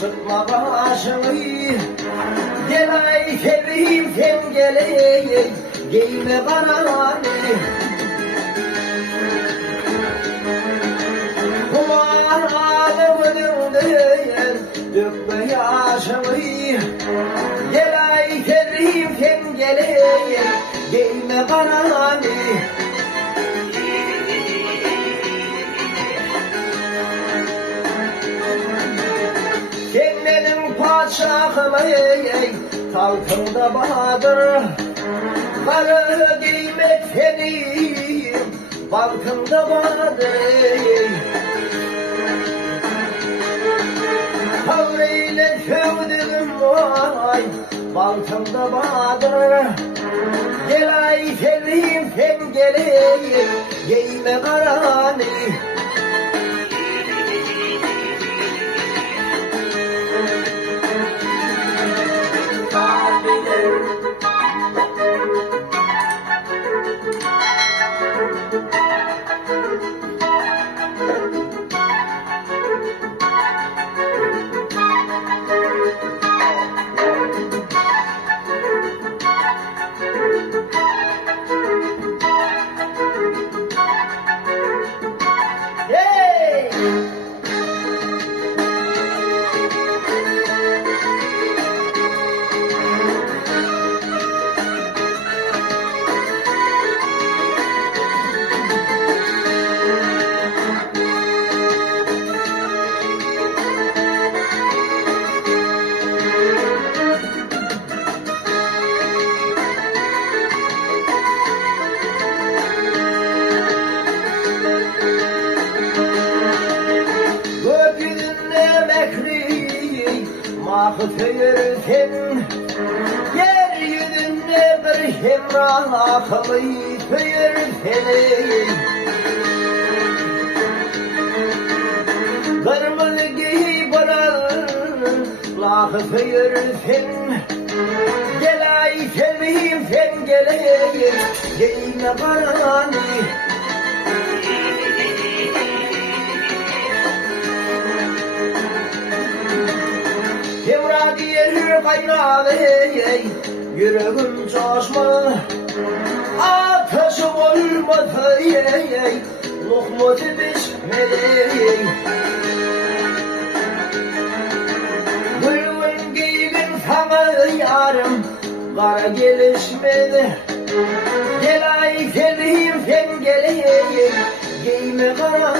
Sıkma başını, gel ay seveyim sen geleyim, giyme bana ne. Kumarhanımın önünden dökme yaşını, gel ay seveyim sen geleyim, giyme bana ne. Sen benim padişahım ey, tahtımda bahadır. Karı giymek senin, balkımda bahadır ey. Kavreyle sevdim vay, balkımda bahadır. Gel ay seveyim sen geleyim, giyme karanı. Mahfeyirsin, yeryüzünde bir hemrahlığı feyirsin. Kırmızı giy buralar feyirsin, gel ay seveyim sen geleyim, giyme karanı. Diğer kaynağı yüreğim coşma, ateşim olmadı lokma pişmedi. Gülün giydin sana yarım, kara gelişmedi. Gel ay seveyim sen geleyim, giyme karanı.